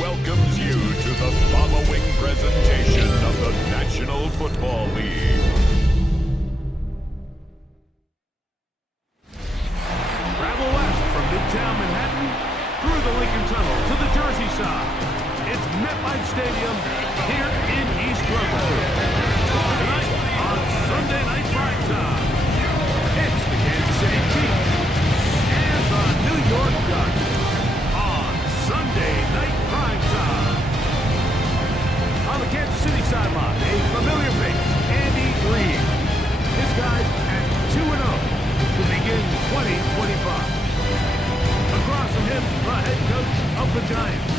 Welcomes you to the following presentation of the National Football League. Travel west from Midtown Manhattan, through the Lincoln Tunnel to the Jersey side. It's MetLife Stadium here in East Rutherford. Tonight on Sunday Night Primetime, it's the Kansas City Chiefs and the New York Giants on Sunday Night Primetime. On the Kansas City sideline, a familiar face, Andy Reid. His guys at 2-0 to begin 2025. Across from him, the head coach of the Giants.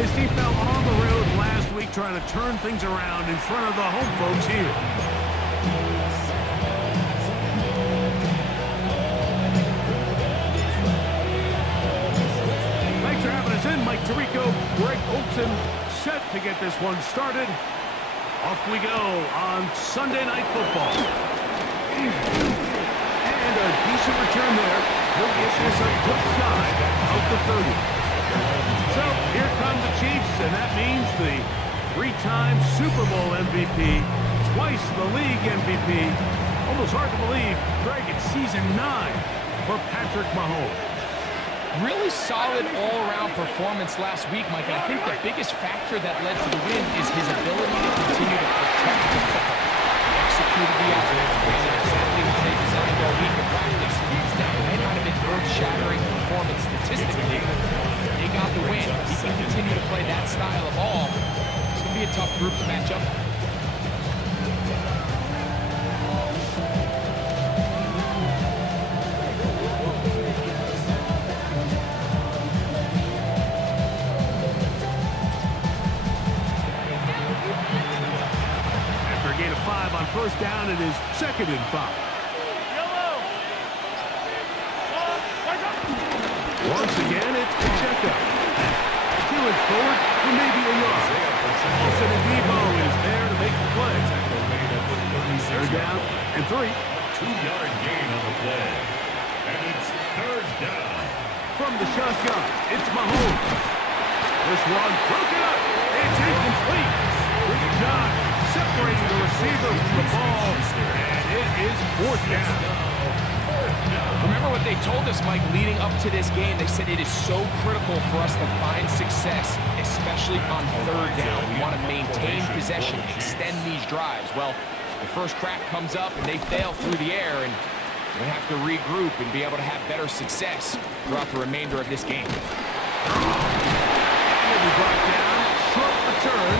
His team fell on the road last week trying to turn things around in front of the home folks here. Thanks for having us in, Mike Tirico, Greg Olson, set to get this one started. Off we go on Sunday Night Football. And a decent return there. He'll get this up just shy of the 30. So here come the Chiefs, and that means the three-time Super Bowl MVP, twice the league MVP. Almost hard to believe, Greg, it's season 9 for Patrick Mahomes. Really solid all-around performance last week, Mike. And I think the biggest factor that led to the win is his ability to continue to protect the football. He executed the offense, ran it exactly how they designed all week in practice. Now, it may not have been earth-shattering performance statistically. They got the win. He can continue to play that style of ball. It's going to be a tough group to match up. After a gain of 5 on first down, it is 2nd and 5. Once again, it's Pacheco. Peeling forward for maybe a yard. Olsen and Debo is there to make the play. Third down and 3. 2-yard gain on the play. And it's third down. From the shotgun, it's Mahomes. This one broken up. It's incomplete. Good job separating the receiver from the ball. And it is 4th down. Remember what they told us, Mike, leading up to this game. They said it is so critical for us to find success, especially on third down. We want to maintain possession, extend these drives. Well, the first crack comes up, and they fail through the air, and we have to regroup and be able to have better success throughout the remainder of this game. He'll be brought down, short return,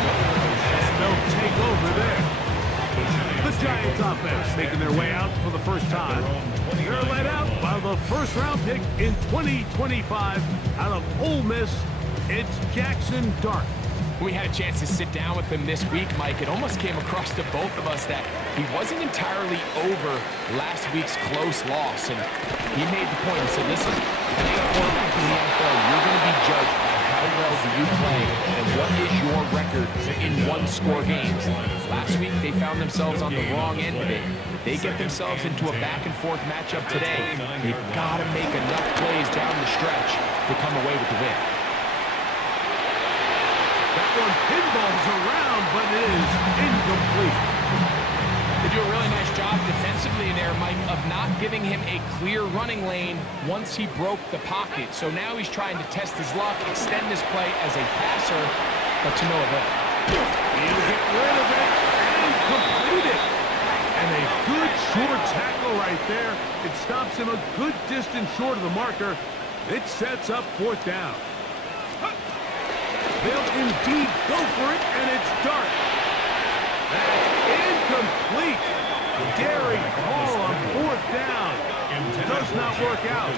and they'll take over there. The Giants offense making their way out for the first time. They're led out by the first-round pick in 2025 out of Ole Miss. It's Jackson Dart. We had a chance to sit down with him this week, Mike. It almost came across to both of us that he wasn't entirely over last week's close loss. And he made the point and said, listen, playing a quarterback in the NFL, you're going to be judged by how well do you play and what is your record in one-score games. Last week, they found themselves on the wrong end of it. They get themselves into a back-and-forth matchup today. They've got to make enough plays down the stretch to come away with the win. That one pinballs around, but it is incomplete. They do a really nice job defensively there, Mike, of not giving him a clear running lane once he broke the pocket. So now he's trying to test his luck, extend his play as a passer, but to no avail. He'll get rid of it and complete it. And a good short tackle right there. It stops him a good distance short of the marker. It sets up 4th down. They'll indeed go for it, and it's dark. That's incomplete. Daring call on 4th down. Does not work out.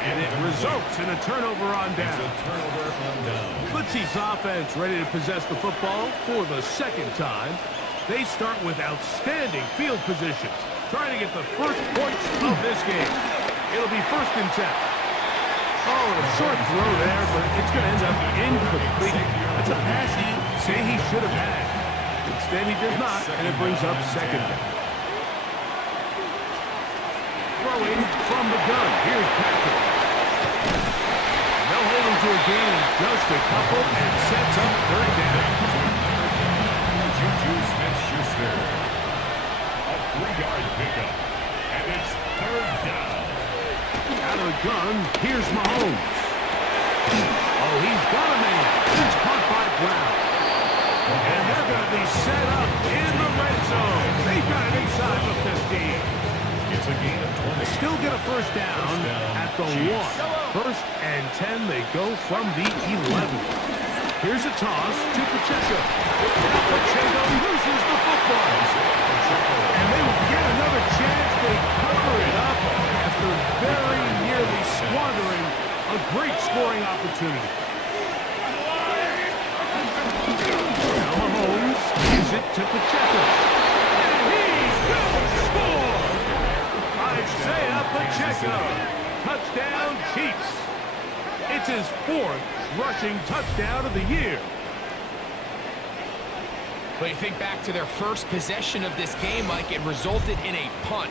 And it results in a turnover on down. The Chiefs offense ready to possess the football for the 2nd time. They start with outstanding field position, trying to get the first points of this game. It'll be 1st and 10. Oh, a short throw there, but it's going to end up incomplete. That's a pass he say he should have had. Instead, he does not, and it brings up 2nd down. Throwing from the gun. Here's Patrick. They'll hold him to a gain of just a couple and sets up 3rd down. Juju Smith-Schuster. A 3-yard pickup. And it's 3rd down. Out of the gun, here's Mahomes. Oh, he's got a man. He's caught by Brown. And they're going to be set up in the red zone. They've got it inside the 15. It's a gain of 20. Still get a 1st down at the 1. 1st and 10, they go from the 11. Here's a toss to Pacheco. Now Pacheco loses the football. And they will get another chance. They cover it up after very nearly squandering a great scoring opportunity. Now Mahomes gives it to Pacheco. And he's going to score! Isaiah Pacheco. Touchdown, Chiefs. It's his 4th rushing touchdown of the year. But you think back to their first possession of this game, Mike, it resulted in a punt.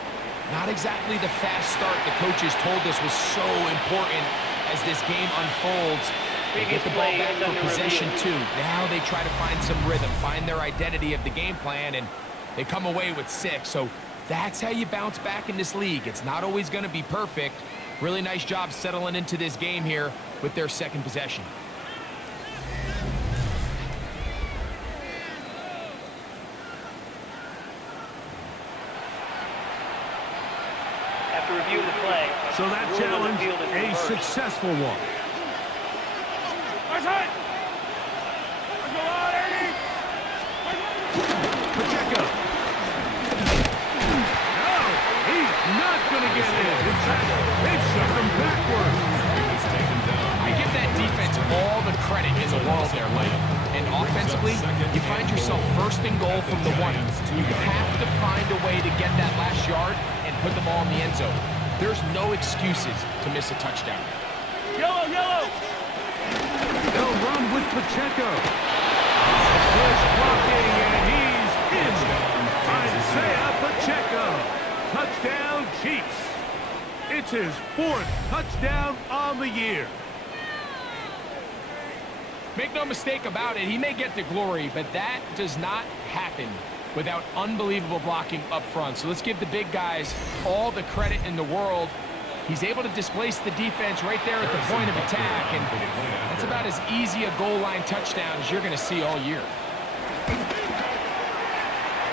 Not exactly the fast start the coaches told us was so important as this game unfolds. They get the ball back for possession 2. Now they try to find some rhythm, find their identity of the game plan, and they come away with 6. So that's how you bounce back in this league. It's not always going to be perfect. Really nice job settling into this game here with their 2nd possession. After reviewing the play, so that challenge, a successful one. Pacheco. No, he's not going to get in. In fact, they've shoved him backward. I give that defense all the credit in the world there, Mike. And offensively, you find yourself 1st and goal from the 1. You have to find a way to get that last yard and put the ball in the end zone. There's no excuses to miss a touchdown. Yellow, yellow! They'll run with Pacheco. Push blocking, and he's in. Isaiah Pacheco. Touchdown, Chiefs. It's his 4th touchdown on the year. Make no mistake about it, he may get the glory, but that does not happen without unbelievable blocking up front. So let's give the big guys all the credit in the world. He's able to displace the defense right there at the point of attack, and that's about as easy a goal line touchdown as you're going to see all year.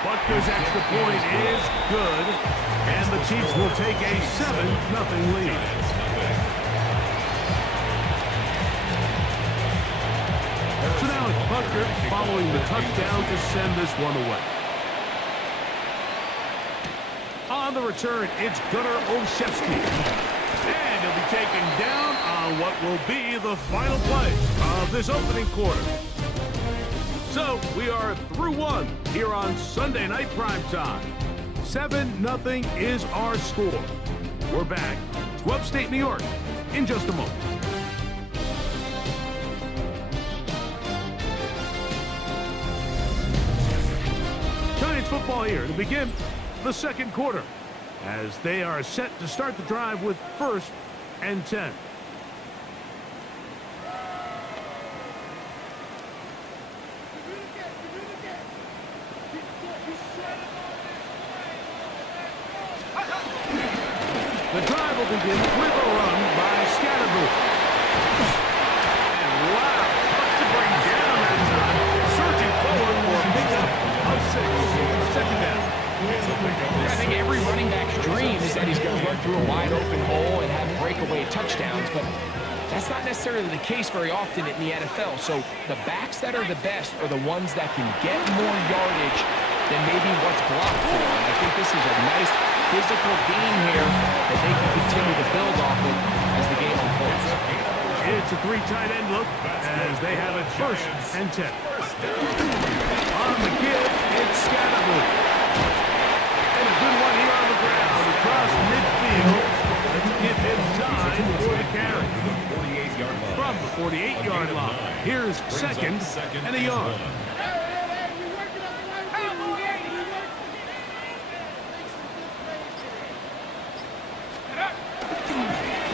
Butker's extra point is good, and the Chiefs will take a 7-0 lead. So now it's Butker following the touchdown to send this one away. On the return, it's Gunnar Olszewski. And he'll be taken down on what will be the final play of this opening quarter. So we are through 1 here on Sunday Night Primetime. 7-0 is our score. We're back to upstate New York in just a moment. Giants football here to begin the 2nd quarter, as they are set to start the drive with 1st and 10. The drive will begin with a run by Scatterboo. And wow, tough to bring down that time. Surging forward for a pickup of 6. 2nd down. I think every running back's dream said he's going to run through a wide open hole and have breakaway touchdowns, but that's not necessarily the case very often in the NFL. So the backs that are the best are the ones that can get more yardage than maybe what's blocked for. And I think this is a nice physical game here that they can continue to build off of as the game unfolds. It's a three tight end look as they have it first and 10. On the give, it's Scattergood. And a good one here on the ground across midfield. Let's give him 9 for the carry. From the 48-yard line, here's second and a yard.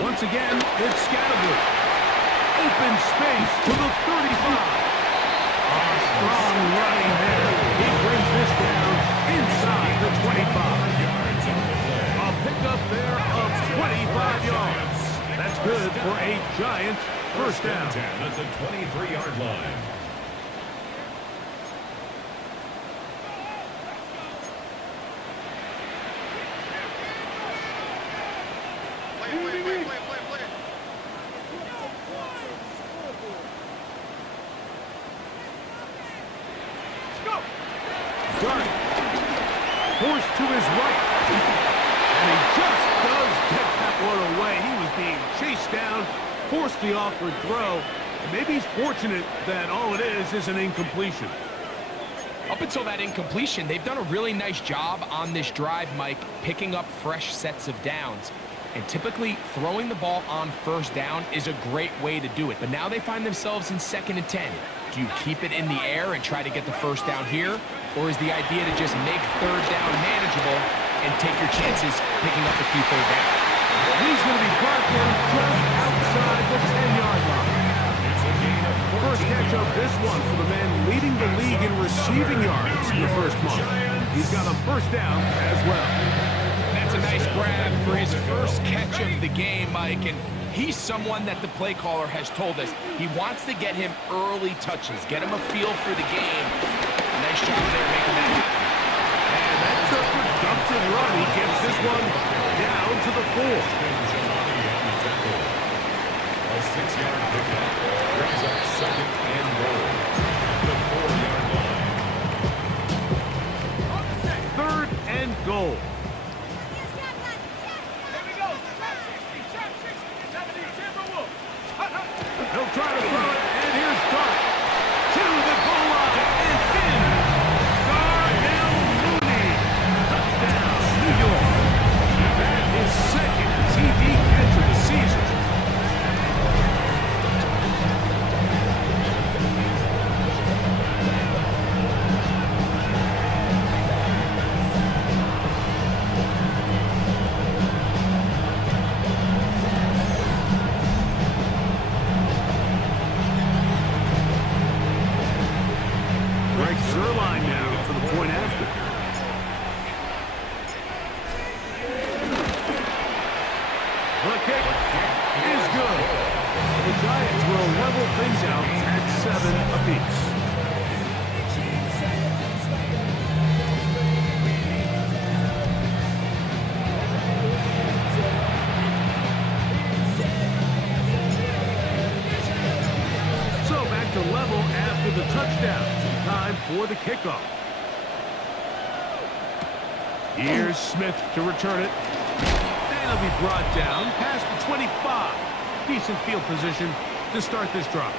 Once again, it's Scattergood. Open space to the 35. Strong running there. He brings this down inside the 25. A pickup there of 25 yards. That's good for a Giant first down. At the 23-yard line. Forced to his right. And he just does get that one away. He was being chased down, forced the awkward throw. And maybe he's fortunate that all it is an incompletion. Up until that incompletion, they've done a really nice job on this drive, Mike, picking up fresh sets of downs. And typically, throwing the ball on first down is a great way to do it. But now they find themselves in 2nd and 10. Do you keep it in the air and try to get the first down here? Or is the idea to just make third down manageable and take your chances picking up the key third down? He's going to be brought down just outside the 10-yard line. First catch of this one for the man leading the league in receiving yards in the first month. He's got a first down as well. That's a nice grab for his first catch of the game, Mike. And he's someone that the play caller has told us he wants to get him early touches, get him a feel for the game. Nice job there making that happen. And that's a productive run. He gets this one down to the 4. A 6-yard pickup brings up 2nd and goal. The 4-yard line. 3rd and goal. He'll try to throw it, and here's Dart to the goal line and in. Darnell Mooney, touchdown, New York. That is 2nd TD catch of the season. Zerline now for the point after. The kick is good. The Giants will level things out at 7 apiece. So back to level after the touchdown. Time for the kickoff. Here's Smith to return it. And he'll be brought down past the 25. Decent field position to start this drive.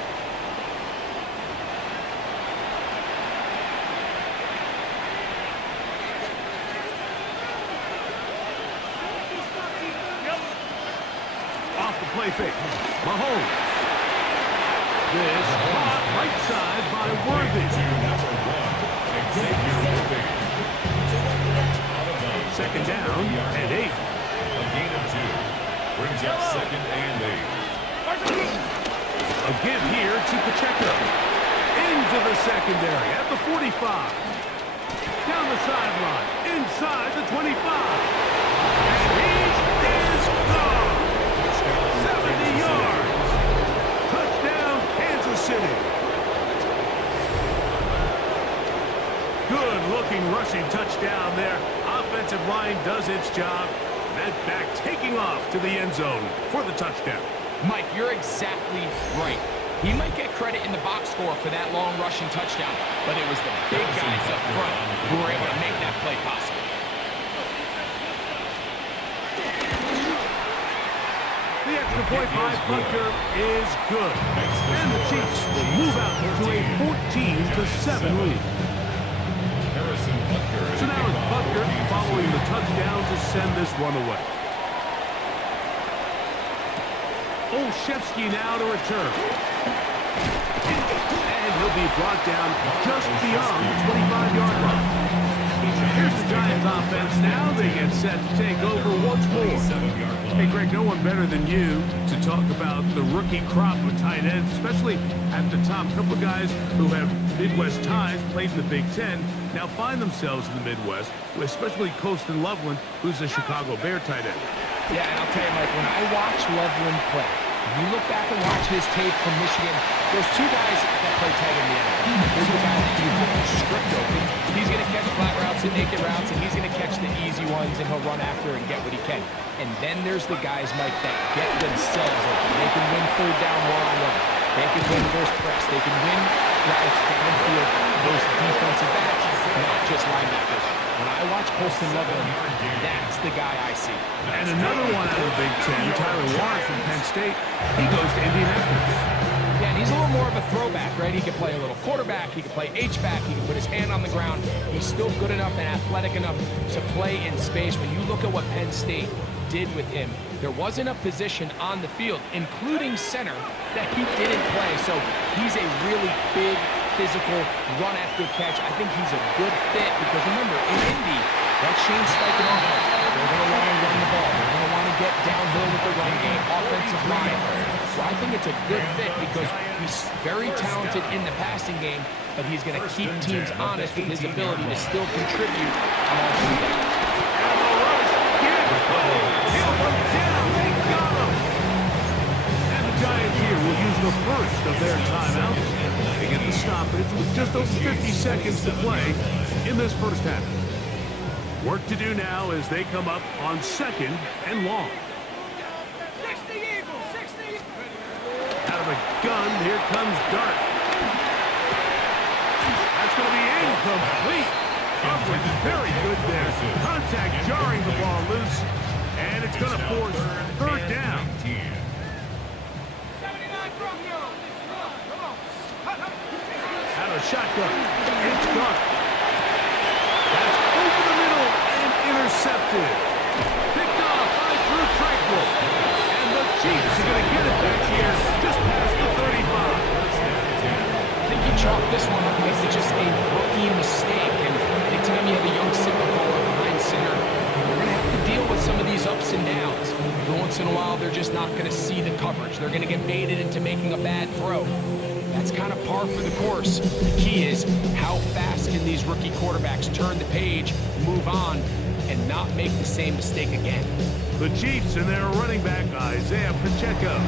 Off the play fake. Mahomes. This caught right side by Worthy. 2nd down and 8. A gain of 2 brings up 2nd and 8. A give here to Pacheco. Into the secondary at the 45. Down the sideline, inside the 25. And he is gone. 70 yards. Touchdown, Kansas City. Good-looking rushing touchdown there. Offensive line does its job. That back taking off to the end zone for the touchdown. Mike, you're exactly right. He might get credit in the box score for that long rushing touchdown, but it was the big guys up front who were able to make that play possible. The extra point by Butker is good. And the Chiefs will move out to a 14-7 lead. So now it's Butker following the touchdown to send this one away. Olszewski now to return. And he'll be brought down just beyond the 25-yard line. Here's the Giants offense now. They get set to take over once more. Hey, Greg, no one better than you to talk about the rookie crop of tight ends, especially at the top. A couple of guys who have Midwest ties, played in the Big Ten, now find themselves in the Midwest, especially Colston Loveland, who's a Chicago Bear tight end. Yeah, and I'll tell you, Mike, when I watch Loveland play, when you look back and watch his tape from Michigan, there's two guys that play tight in the NFL. There's the guy that you have to script open. He's going to catch flat routes and naked routes, and he's going to catch the easy ones, and he'll run after and get what he can. And then there's the guys, Mike, that get themselves open. They can win third down one-on-one. They can win versus press. They can win routes downfield versus defensive backs, not just linebackers. When I watch Colston Loveland, that's the guy I see. And another one out of the Big Ten, Tyler Warren from Penn State. He goes to Indianapolis. Yeah, and he's a little more of a throwback, right? He can play a little quarterback. He can play H-back. He can put his hand on the ground. He's still good enough and athletic enough to play in space. When you look at what Penn State did with him, there wasn't a position on the field, including center, that he didn't play. So he's a really big, physical, run after catch. I think he's a good fit because remember, in Indy, that Shane Steichen offense, they're going to want to run the ball. They're going to want to get downhill with the run game, offensive line. So I think it's a good fit because he's very talented in the passing game, but he's going to keep teams honest with his ability to still contribute on all three downs. Giants here will use the first of their timeouts. They get the stoppage with just over 50 seconds to play in this first half. Work to do now as they come up on 2nd and long. 60 Eagles, 60. Out of a gun, here comes Dart. That's going to be incomplete. Coverage very good there. Contact jarring the ball loose, and it's going to force third down. Out of shotgun, it's Dart. That's over the middle and intercepted. Picked off by Drew Tranquil. And the Chiefs are going to get it back here just past the 35. I think you chalk this one up as just a rookie mistake. And anytime you have a young signal caller behind center, you're going to have to deal with some of these ups and downs. Every once in a while, they're just not going to see the coverage. They're going to get baited into making a bad throw. That's kind of par for the course. The key is how fast can these rookie quarterbacks turn the page, move on, and not make the same mistake again. The Chiefs and their running back, Isaiah Pacheco,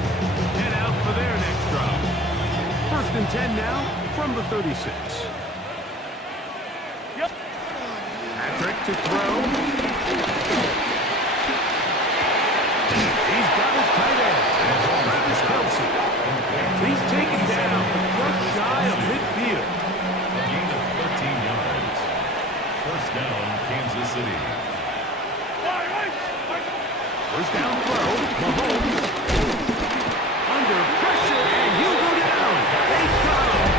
head out for their next drive. 1st and 10 now from the 36. Patrick to throw. He's got his tight end, Travis Kelce. He's taken down just shy of midfield. A gain of 13 yards. First down, Kansas City. First down throw, Mahomes. Under pressure, and he'll go down. They got him.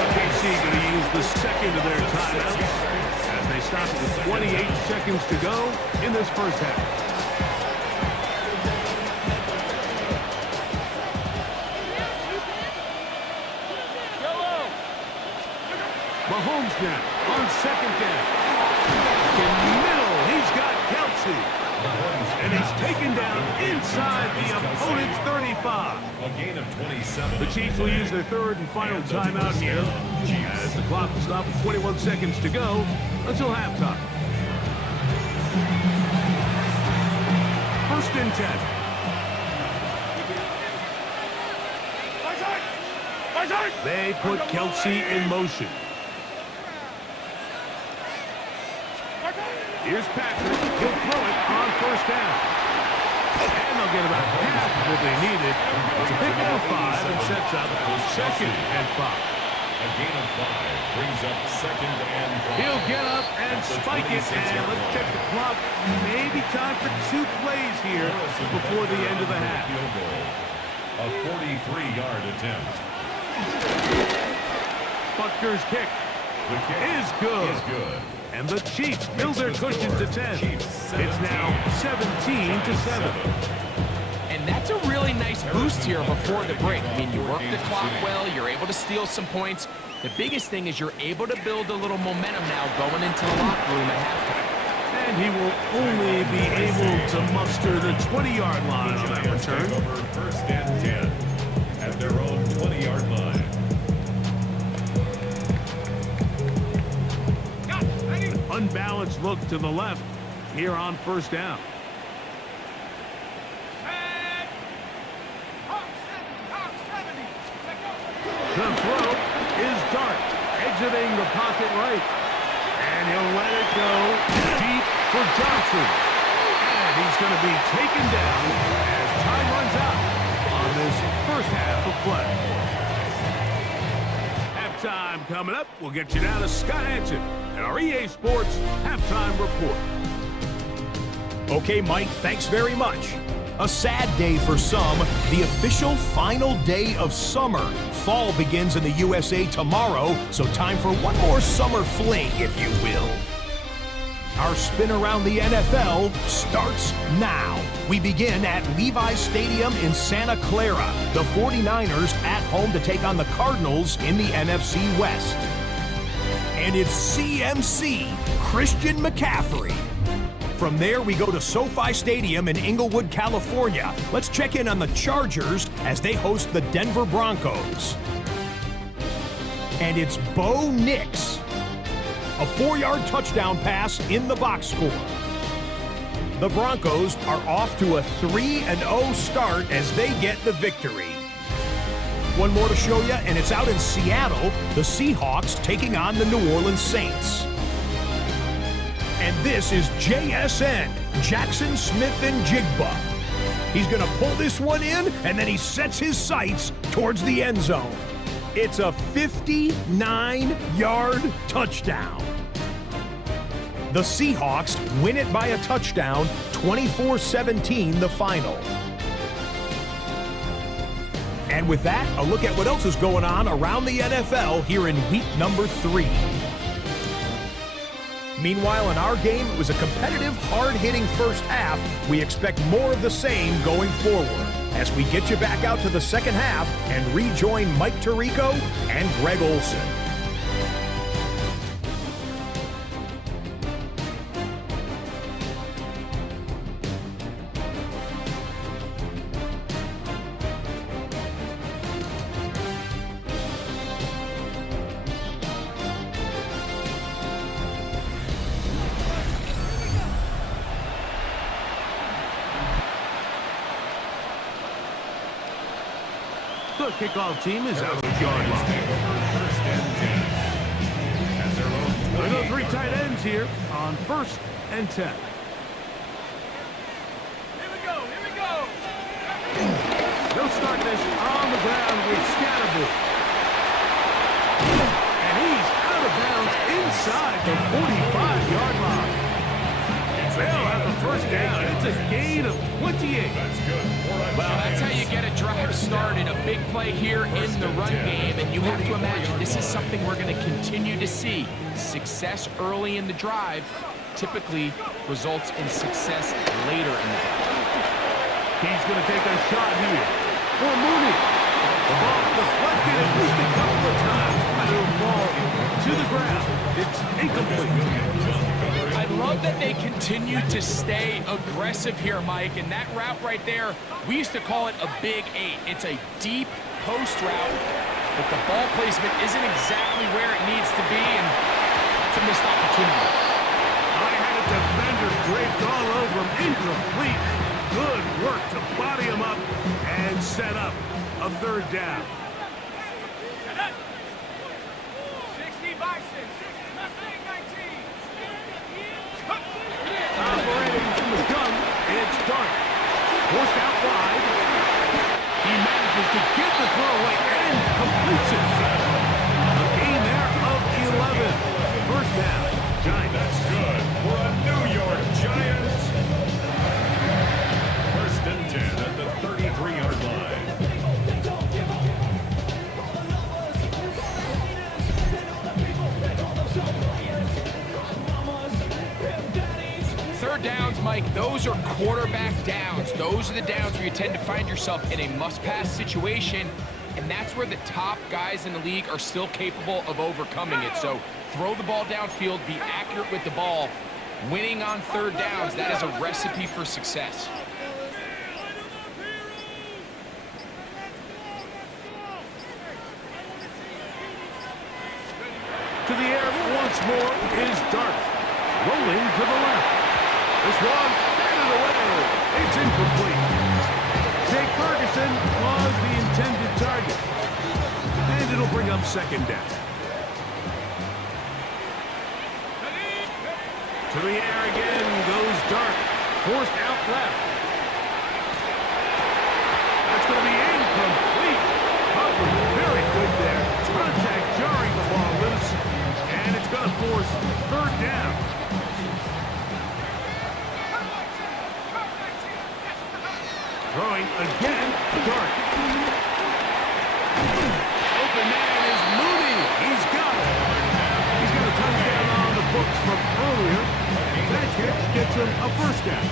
LKC going to use the second of their timeouts as they stop with 28 seconds to go in this first half. Mahomes now on 2nd down. In the middle, he's got Kelce. And he's taken down inside the opponent's 35. A gain of 27. The Chiefs will use their 3rd and final timeout here as the clock will stop with 21 seconds to go until halftime. 1st and 10. They put Kelce in motion. Here's Patrick. He'll throw it on first down. And they'll get about half of what they needed. It's a pickup of 5 and sets up 2nd and 5. A gain of 5 brings up 2nd and 5. He'll get up and spike it, and let's check the clock. Maybe time for 2 plays here before the end of the half. A 43-yard attempt. Butker's kick The kick is good. is good. And the Chiefs build their cushion to 10. It's now 17-7. And that's a really nice boost here before the break. I mean, you work the clock well, you're able to steal some points. The biggest thing is you're able to build a little momentum now going into the locker room at halftime. And he will only be able to muster the 20-yard line on that return. Over 1st and 10 at their own 20-yard line. Unbalanced look to the left here on 1st down. The throw is Dart, exiting the pocket right. And he'll let it go deep for Johnson. And he's going to be taken down as time runs out on this first half of play. Halftime coming up. We'll get you down to Scott Hansen and our EA Sports Halftime Report. Okay, Mike, thanks very much. A sad day for some, the official final day of summer. Fall begins in the USA tomorrow, so time for one more summer fling, if you will. Our spin around the NFL starts now. We begin at Levi's Stadium in Santa Clara. The 49ers at home to take on the Cardinals in the NFC West. And it's CMC, Christian McCaffrey. From there, we go to SoFi Stadium in Inglewood, California. Let's check in on the Chargers as they host the Denver Broncos. And it's Bo Nix. A 4-yard touchdown pass in the box score. The Broncos are off to a 3-0 start as they get the victory. One more to show you, and it's out in Seattle, the Seahawks taking on the New Orleans Saints. And this is JSN, Jackson Smith and Jigba. He's going to pull this one in, and then he sets his sights towards the end zone. It's a 59-yard touchdown. The Seahawks win it by a touchdown, 24-17 the final. And with that, a look at what else is going on around the NFL here in week number 3. Meanwhile, in our game, it was a competitive, hard-hitting first half. We expect more of the same going forward as we get you back out to the second half and rejoin Mike Tirico and Greg Olson. The kickoff team is out of the yard line. We go 3 tight ends here on 1st and 10. Here we go. They'll start this on the ground with Scatterby. And he's out of bounds inside the 45-yard line. They'll have a first down. It's a gain of 28. Well, that's how you get a drive started. A big play here in the run game, and you have to imagine this is something we're going to continue to see. Success early in the drive typically results in success later in the drive. He's going to take a shot here for Mooney. The ball deflected at least a couple of times, but it'll fall to the ground. It's incomplete. I love that they continue to stay aggressive here, Mike, and that route right there, we used to call it a big 8. It's a deep post route, but the ball placement isn't exactly where it needs to be, and that's a missed opportunity. I had a defender draped all over him, incomplete. Good work to body him up and set up a 3rd down. 60 by 6. 19. Operating from the gun Forced out wide. He manages to get the throw away and completes it. A gain there of 11. First down, Giants. That's good for a New York Giant. First and 10 at the 33-yard line. Third downs, Mike, those are quarterback downs. Those are the downs where you tend to find yourself in a must-pass situation, and that's where the top guys in the league are still capable of overcoming it. So throw the ball downfield, be accurate with the ball. Winning on third downs, that is a recipe for success. To the air once more is Dart. Rolling to the left. This one, batted away. It's incomplete. Jake Ferguson was the intended target. And it'll bring up second down. To the air again goes Dart. Forced out left. That's going to be incomplete. Coverage very good there. Contact jarring the ball loose. And it's going to force third down. Throwing again, Dart. Open man is Mooney. He's got it. He's got a touchdown on the books from earlier. That catch gets him a first down.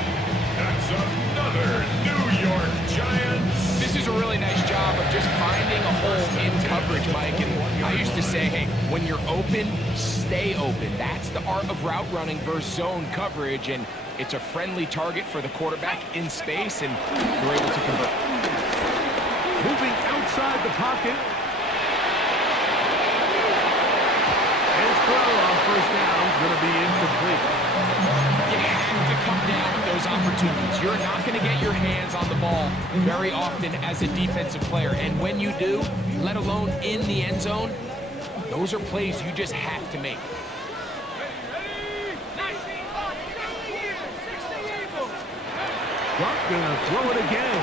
That's another New York Giants. This is a really nice job of just finding a hole in coverage, Mike. And I used to say, hey, when you're open, stay open. That's the art of route running versus zone coverage. And it's a friendly target for the quarterback in space, and you're able to convert. Moving outside the pocket. His throw on first down is going to be incomplete. You have to come down with those opportunities. You're not going to get your hands on the ball very often as a defensive player. And when you do, let alone in the end zone, those are plays you just have to make. Clark gonna throw it again.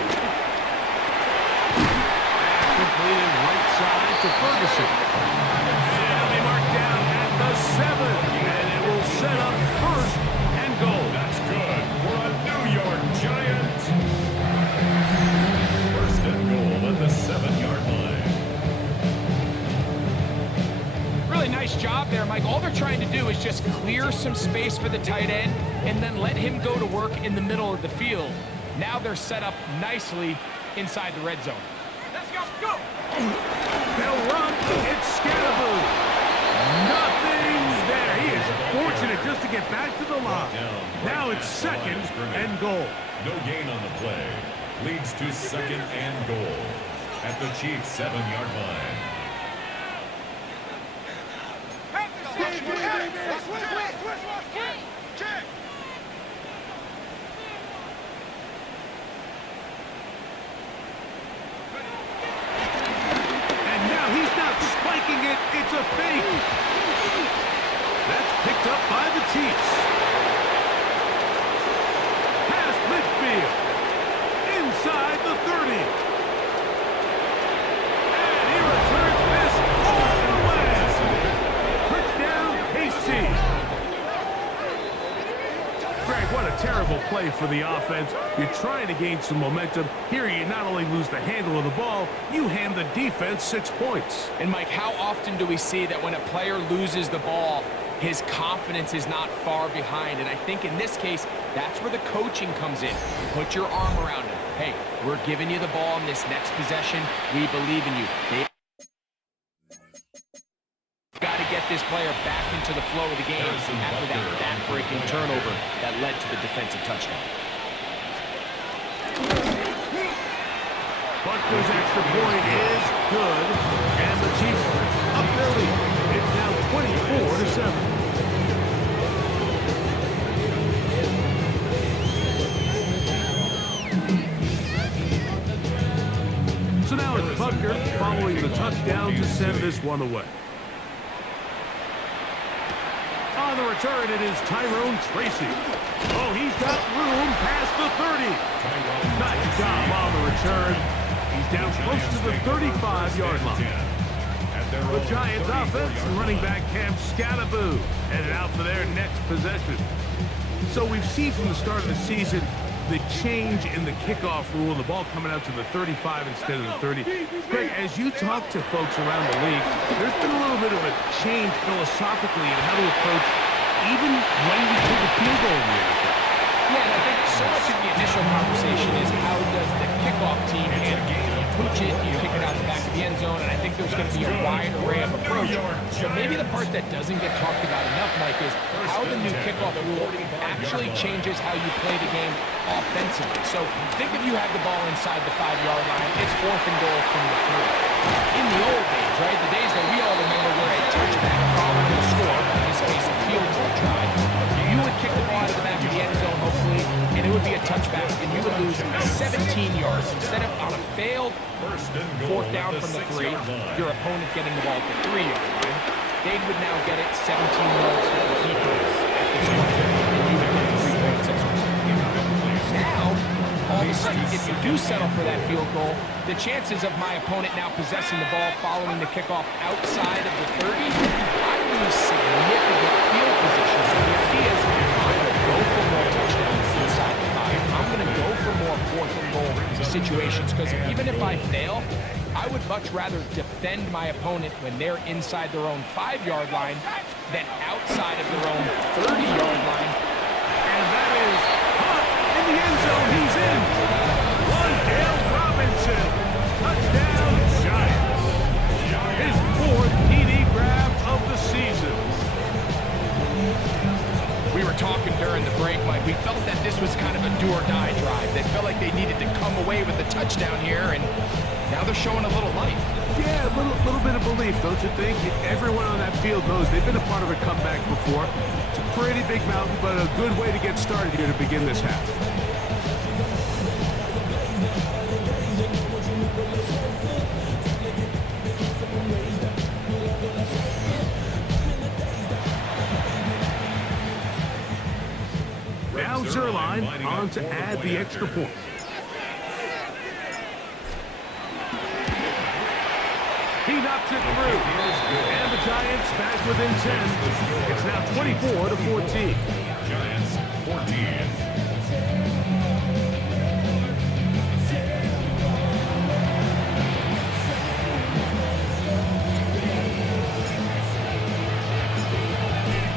Completed right side to Ferguson. And they mark down at the 7. And it will set up first and goal. That's good for a New York Giant. First and goal at the 7-yard line. Really nice job there, Mike. All they're trying to do is just clear some space for the tight end and then let him go to work in the middle of the field. Now they're set up nicely inside the red zone. Let's go, go! They'll run. It's Scatterboo. Nothing's there. He is fortunate just to get back to the line. Now it's second and goal. No gain on the play. Leads to second and goal at the Chiefs' 7-yard line. And now he's not spiking it. It's a fake. That's picked up by the Chiefs. Past midfield. Inside the 30. And he returns this all the way. Touchdown, KC. Greg, what a terrible play for the offense. You're trying to gain some momentum. Here you not only lose the handle of the ball, you hand the defense 6 points. And Mike, how often do we see that when a player loses the ball, his confidence is not far behind? And I think in this case, that's where the coaching comes in. Put your arm around him. Hey, we're giving you the ball in this next possession. We believe in you. They've got to get this player back into the flow of the game after that back-breaking turnover that led to the defensive touchdown. Butker's extra point is good, and the Chiefs up their lead. It's now 24-7. So now it's Butker following the touchdown to send this one away. On the return, it is Tyrone Tracy. Oh, he's got room past the 30. Nice job on the return. He's down close to the 35-yard line. The Giants offense, running back Cam Scalaboo, headed out for their next possession. So we've seen from the start of the season the change in the kickoff rule, the ball coming out to the 35 instead of the 30. Greg, as you talk to folks around the league, there's been a little bit of a change philosophically in how to approach even when we kick a field goal in the NFL. Yeah, and I think so much of the initial conversation is how does the kickoff team handle it? You pooch it, you kick it out the back of the end zone, and I think there's going to be a wide array of approach. But maybe the part that doesn't get talked about enough, Mike, is how the new kickoff rule actually changes how you play the game offensively. So think if you had the ball inside the 5-yard line, it's 4th and goal from the 3. In the old days, right, the days that we all remember where a touchback following the score, in this case a field goal try, you would kick the ball out of the back of the end zone, hopefully, and it would be a touchback, and you would lose 17 yards. Instead of on a failed 4th down from the 3, your opponent getting the ball at the 3-yard line, they would now get it 17 yards deeper at the 20, and you would get 3 points extra. Now, all of a sudden, if you do settle for that field goal, the chances of my opponent now possessing the ball following the kickoff outside of the 30, I lose significant field position. So the idea is I'm going to go for more touchdowns inside the 5. I'm going to go for more 4th and goal situations because even if I fail, I would much rather defend my opponent when they're inside their own 5-yard line than outside of their own 30-yard line. And that is caught in the end zone. He's in. Dale Robinson. Touchdown, Giants. His 4th TD grab of the season. We were talking during the break, Mike. We felt that this was kind of a do-or-die drive. They felt like they needed to come away with a touchdown here, and now they're showing a little life. Yeah, a little bit of belief, don't you think? Everyone on that field knows they've been a part of a comeback before. It's a pretty big mountain, but a good way to get started here to begin this half. Now Zerline on to add the extra point. He knocks it through. And the Giants back within 10. It's now 24-14. Giants 14.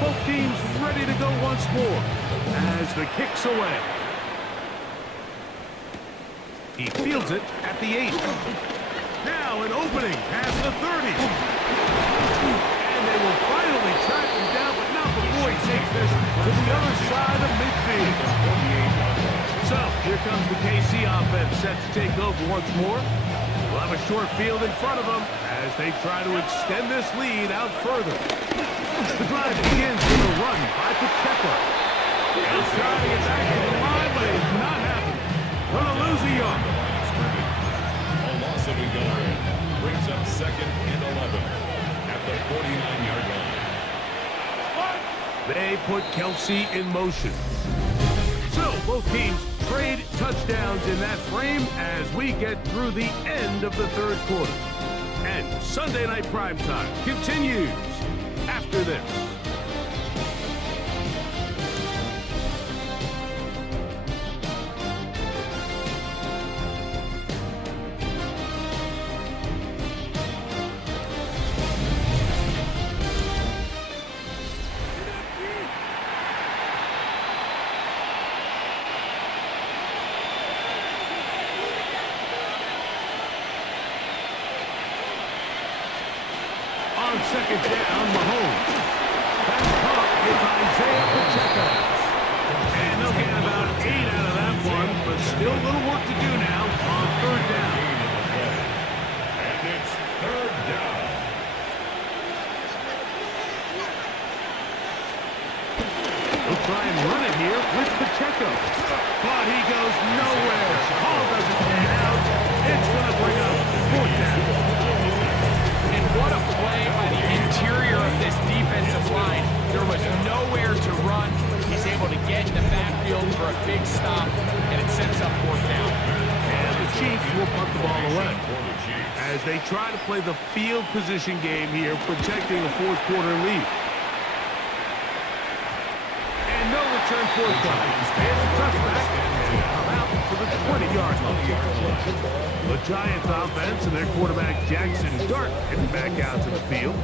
Both teams ready to go once more as the kick's away. He fields it at the 8. Now an opening past the 30. And they will finally track him down, but not before he takes this to the other side of midfield. So here comes the KC offense set to take over once more. We'll have a short field in front of them as they try to extend this lead out further. The drive begins with a run by Pacheco. He's trying to get back to the line, but it's not happening. Gonna lose a yard. A loss of a yard brings up 2nd and 11 at the 49-yard line. They put Kelsey in motion. So both teams trade touchdowns in that frame as we get through the end of the 3rd quarter. And Sunday Night Primetime continues after this. On 2nd down, Mahomes. That's caught is Isaiah Pacheco. And they'll get about 8 out of that one, but still a little work to do now on 3rd down. And it's 3rd down. They'll try and run it here with Pacheco. But he goes nowhere. Ball doesn't pan out. It's going to bring up 4th down. And what a play by the interior of this defensive line. There was nowhere to run. He's able to get in the backfield for a big stop, and it's ball away. For the Chiefs. As they try to play the field position game here, protecting a fourth quarter lead. And no return for the down. It's a touchback. Come out to the 20-yard line. The Giants offense and their quarterback Jackson Dart heading back out to the field.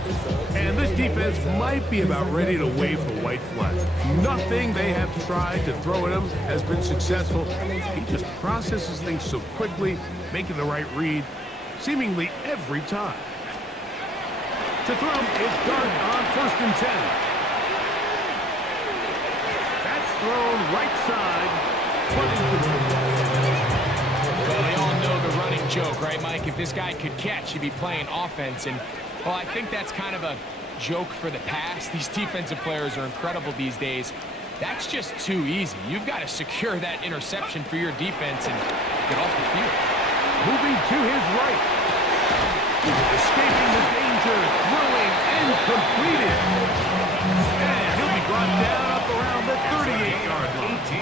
And this defense might be about ready to wave the white flag. Nothing they have tried to throw at him has been successful. He just processes things so quickly, making the right read seemingly every time. To throw is Dart on 1st and 10. That's thrown right side. Well, we all know the running joke, right, Mike? If this guy could catch, he'd be playing offense. And, well, I think that's kind of a joke for the past. These defensive players are incredible these days. That's just too easy. You've got to secure that interception for your defense and get off the field. Moving to his right. Escaping the danger. Throwing and completed. And he'll be brought down up around the 38-yard line. 18.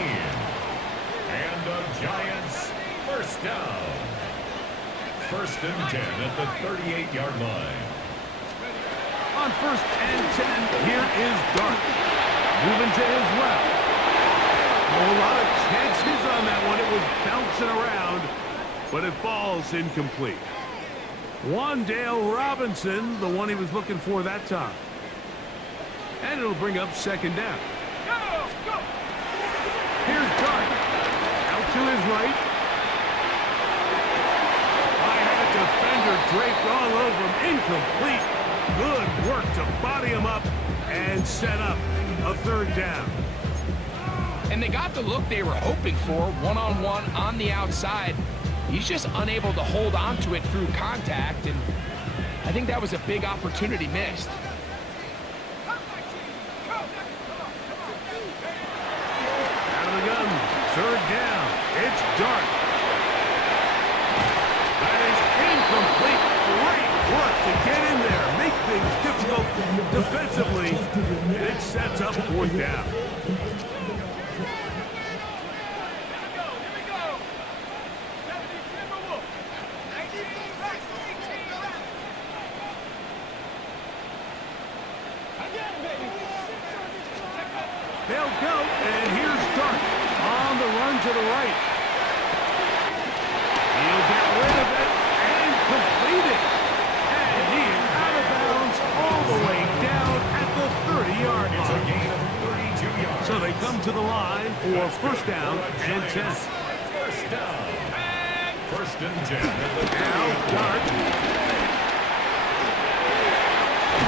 And the Giants, first down. 1st and 10 at the 38-yard line. On 1st and 10, here is Dart. Moving to his left. A lot of chances on that one. It was bouncing around, but it falls incomplete. Wandale Robinson, the one he was looking for that time. And it'll bring up 2nd down. Here's Dart. Out to his right. I had a defender draped all over him. Incomplete. Good work to body him up and set up a 3rd down. And they got the look they were hoping for, one-on-one on the outside. He's just unable to hold on to it through contact, and I think that was a big opportunity missed. Out of the gun, 3rd down. It's Dart. That is incomplete. Great work to get in there, make things difficult defensively, and it sets up 4th down. They'll go, and here's Dart on the run to the right. He'll get rid of it and complete it. And he is out of bounds all the way down at the 30-yard line. It's a gain of 32 yards. So they come to the line for 1st down and 10. 1st down. 1st and 10 at the 30. Now Dart.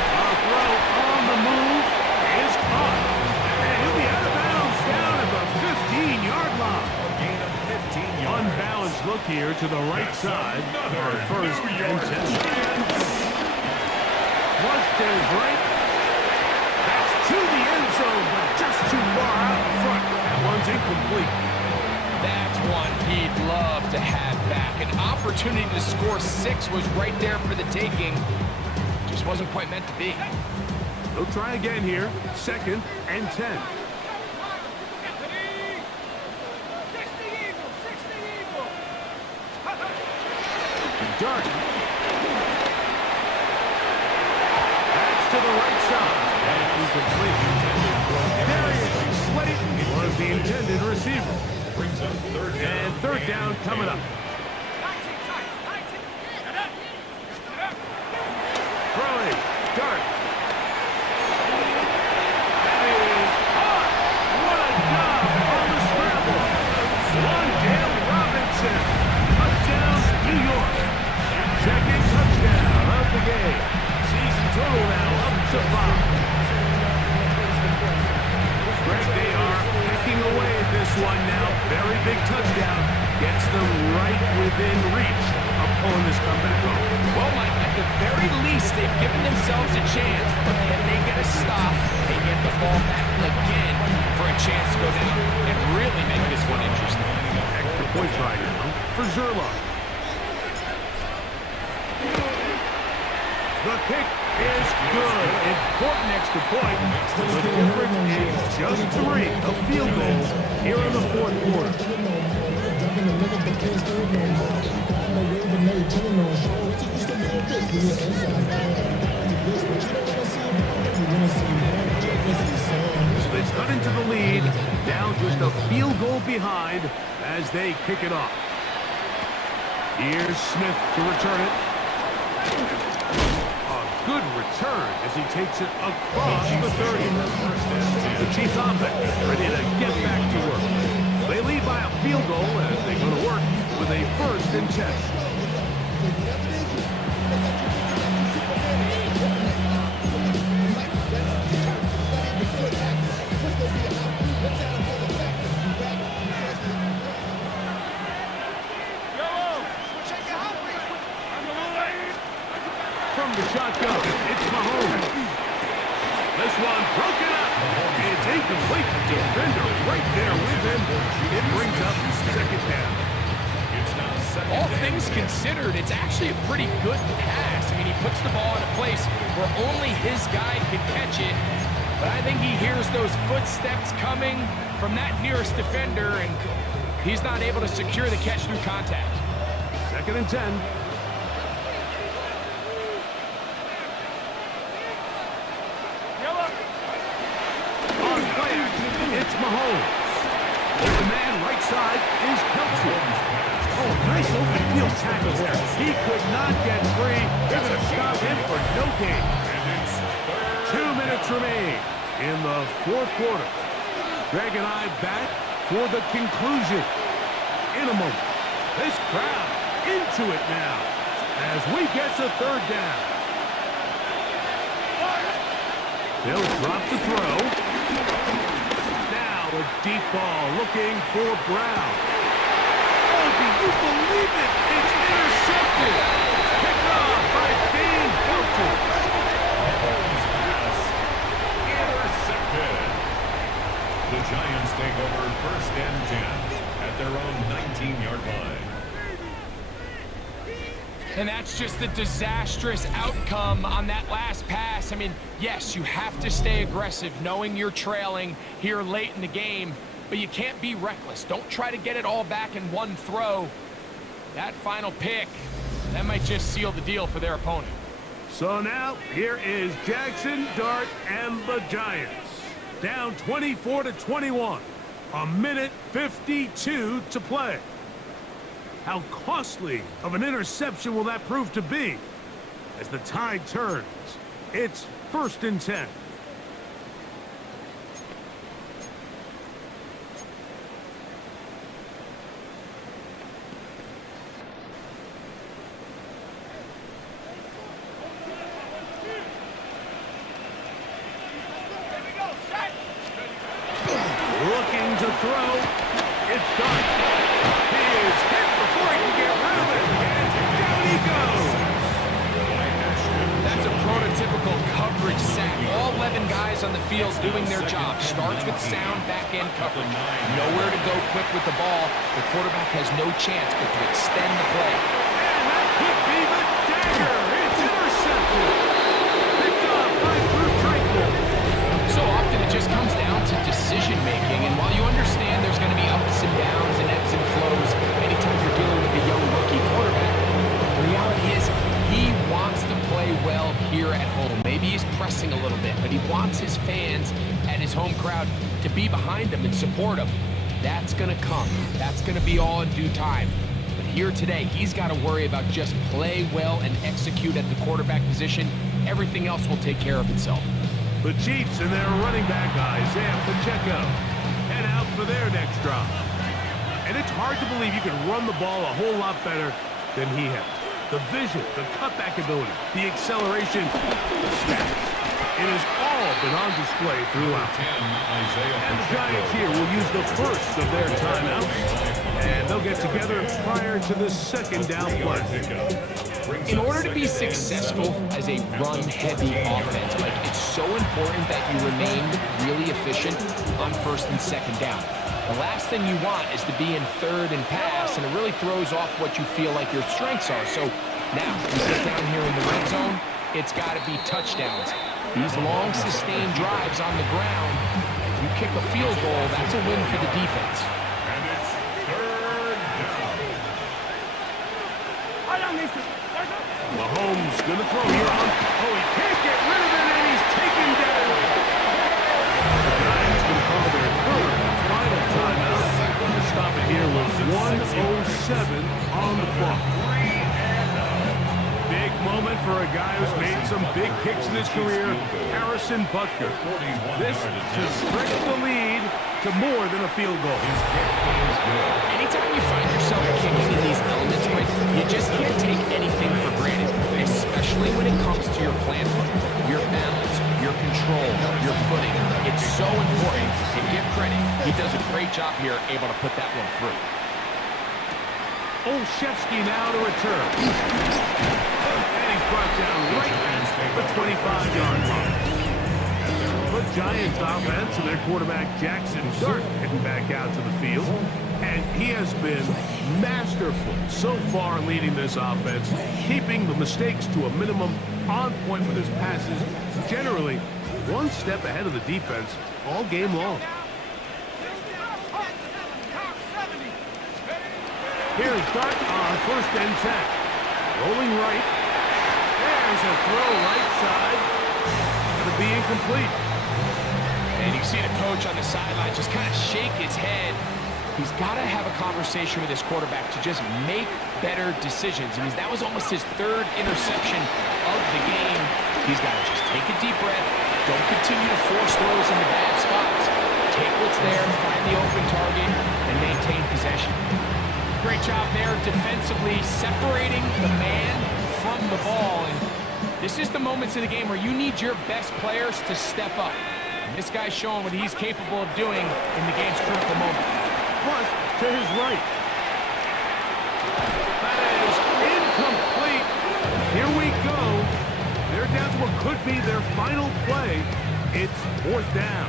A throw on the move is caught. And he'll be out of bounds down at the 15-yard line. A gain of 15 yards. Unbalanced look here to the right side on 1st and 10. Flush to his right. That's to the end zone, but just too far out in front. That one's incomplete. That's one he'd love to have back. An opportunity to score 6 was right there for the taking. Just wasn't quite meant to be. They'll try again here. 2nd and 10. Dart. That's to the right side. And incomplete. Darius Slayton was the intended receiver. Brings up 3rd down. And 3rd down coming up. Throwing. Dart. That is caught. What a job on the scramble. Wandale Robinson. Touchdown, New York. 2nd touchdown of the game. Season total now up to 5. Greg, they are picking away at this one now. Very big touchdown. Gets them right within reach of pulling this comeback off. Well, Mike, at the very least, they've given themselves a chance, but can they get a stop and get the ball back again for a chance to go down and really make this one interesting? Extra point try now for Zerla. The kick is good. Important extra point. The difference is just 3. A field goal here in the 4th quarter. So they've cut into the lead, down just a field goal behind as they kick it off. Here's Smith to return it. A good return as he takes it across the 30. The Chiefs offense ready to get back to work. They lead by a field goal as they go to work with a 1st and 10. From the shotgun, it's Mahomes. This one broken up. It's incomplete. Defender right there with him. It brings up 2nd down. It's now 2nd All and things 10. considered, it's actually a pretty good pass. I mean, he puts the ball in a place where only his guy can catch it. But I think he hears those footsteps coming from that nearest defender, and he's not able to secure the catch through contact. 2nd and 10. On play action, it's Mahomes. The man right side is Kelsey. Oh, nice open field tackle there. He could not get free. They're going to stop him for no gain. 2 minutes remain in the 4th quarter. Greg and I back for the conclusion. In a moment, this crowd into it now as we get to 3rd down. They'll drop the throw. Now a deep ball looking for Brown. Oh, do you believe it? It's intercepted. Picked off by Dan Belcher. Mahomes pass intercepted. The Giants take over 1st and 10 at their own 19-yard line. And that's just the disastrous outcome on that last pass. I mean, yes, you have to stay aggressive knowing you're trailing here late in the game, but you can't be reckless. Don't try to get it all back in one throw. That final pick, that might just seal the deal for their opponent. So now, here is Jackson, Dart, and the Giants. Down 24-21. A minute 52 to play. How costly of an interception will that prove to be? As the tide turns, it's 1st and 10. Looking to throw. It's Dart. He is hit before he can get rid of it. And down he goes. That's a prototypical coverage sack. All 11 guys on the field doing their job. Starts with sound back-end coverage. Nowhere to go quick with the ball. The quarterback has no chance but to extend the play. And that could be the dagger. It's intercepted. Picked up by Drew Tranquil. So often it just comes down to decision-making, and while you understand there's going to be ups and downs and ebbs and flows anytime you're dealing with a young rookie quarterback, the reality is he wants to play well here at home. Maybe he's pressing a little bit, but he wants his fans and his home crowd to be behind him and support him. That's going to come. That's going to be all in due time. But here today, he's got to worry about just play well and execute at the quarterback position. Everything else will take care of itself. The Chiefs and their running back, Isaiah Pacheco, head out for their next drop. And it's hard to believe you can run the ball a whole lot better than he has. The vision, the cutback ability, the acceleration, the stats. It has all been on display throughout. And the Giants here will use the first of their timeouts. And they'll get together prior to the 2nd down play. In order to be successful as a run-heavy offense, Mike, it's so important that you remain really efficient on 1st and 2nd down. The last thing you want is to be in 3rd and pass, and it really throws off what you feel like your strengths are. So now, you get down here in the red zone, it's got to be touchdowns. These long, sustained drives on the ground, you kick a field goal, that's a win for the defense. And it's 3rd down. I don't need to going to throw here on. Oh, he can't get rid of it, and he's taken down. The Giants going to call their third and final timeout. To stop it here with 1:07 on the clock. Big moment for a guy who's made some big kicks in his career, Harrison Butker. This to stretch the lead to more than a field goal. Anytime you find yourself kicking in these elements, Mike, you just can't take anything for granted, especially when it comes to your plan, your balance, your control, your footing. It's so important, and give credit. He does a great job here, able to put that one through. Olszewski now to return. And he's brought down right at the 25-yard line. The Giants offense and their quarterback Jackson Dart heading back out to the field. And he has been masterful so far leading this offense, keeping the mistakes to a minimum, on point with his passes, generally one step ahead of the defense all game long. Here's Dart on 1st and 10. Rolling right. There's a throw right side. Going to be incomplete. And you see the coach on the sideline just kind of shake his head. He's got to have a conversation with his quarterback to just make better decisions. I mean, that was almost his 3rd interception of the game. He's got to just take a deep breath. Don't continue to force throws into bad spots. Take what's there, find the open target, and maintain possession. Great job there defensively, separating the man from the ball. And this is the moments of the game where you need your best players to step up. And this guy's showing what he's capable of doing in the game's critical moment. Plus, to his right. That is incomplete. Here we go. They're down to what could be their final play. It's 4th down.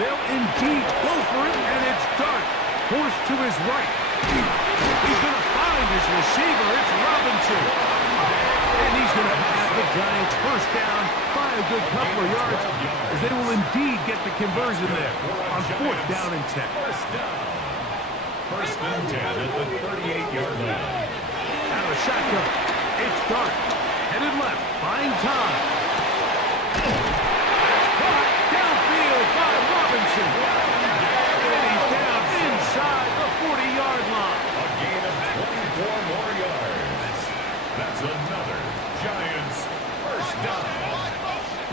They'll indeed go for it, and it's Dart, forced to his right. He's going to find his receiver. It's Robinson. And he's going to have the Giants first down by a good couple of yards, as they will indeed get the conversion there on 4th down and 10. First and 10 at the 38-yard line. Out of shotgun, it's Dart, headed left, buying time. Caught downfield by Robinson. And he's down inside the 40-yard line. A gain of 24 more yards. That's another Giants first down.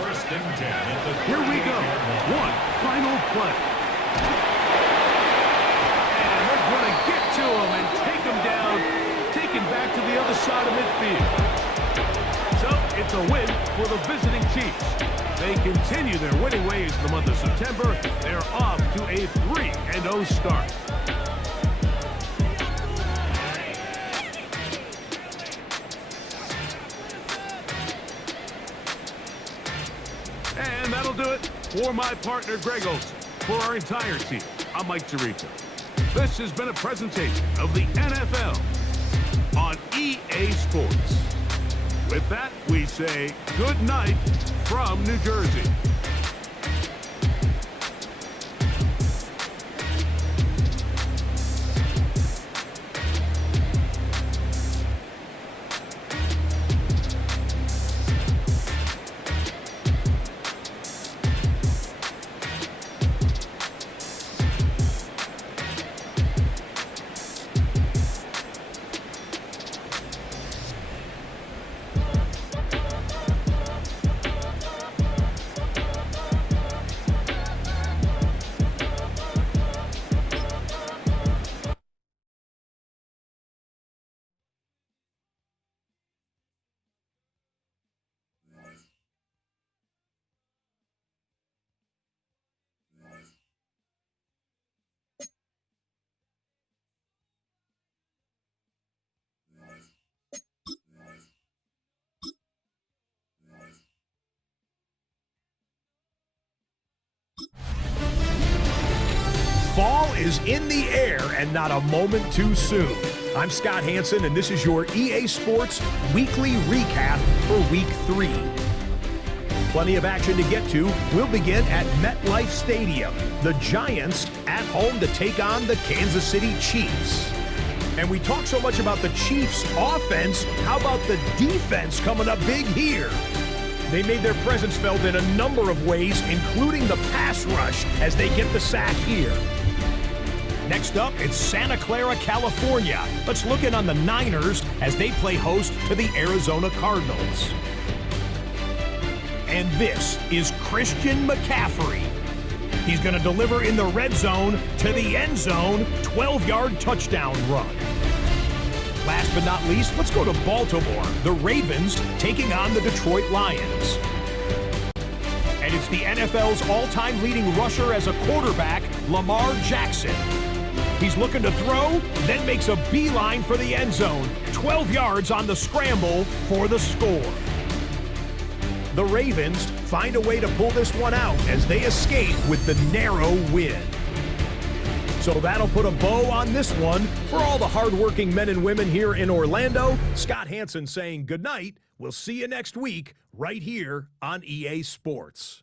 First and 10 at the 38-yard line. Here we go. One final play. And they're going to get to him and take him down, taken back to the other side of midfield. So it's a win for the visiting Chiefs. They continue their winning ways in the month of September. They're off to a 3-0 start. And that'll do it for my partner, Greg Olson. For our entire team, I'm Mike Tirico. This has been a presentation of the NFL on EA Sports. With that, we say good night from New Jersey. Fall is in the air and not a moment too soon. I'm Scott Hansen, and this is your EA Sports Weekly Recap for Week 3. Plenty of action to get to. We'll begin at MetLife Stadium. The Giants at home to take on the Kansas City Chiefs. And we talk so much about the Chiefs' offense. How about the defense coming up big here? They made their presence felt in a number of ways, including the pass rush as they get the sack here. Next up, it's Santa Clara, California. Let's look in on the Niners as they play host to the Arizona Cardinals. And this is Christian McCaffrey. He's going to deliver in the red zone to the end zone, 12-yard touchdown run. Last but not least, let's go to Baltimore. The Ravens taking on the Detroit Lions. And it's the NFL's all-time leading rusher as a quarterback, Lamar Jackson. He's looking to throw, then makes a beeline for the end zone. 12 yards on the scramble for the score. The Ravens find a way to pull this one out as they escape with the narrow win. So that'll put a bow on this one. For all the hardworking men and women here in Orlando, Scott Hansen saying goodnight. We'll see you next week right here on EA Sports.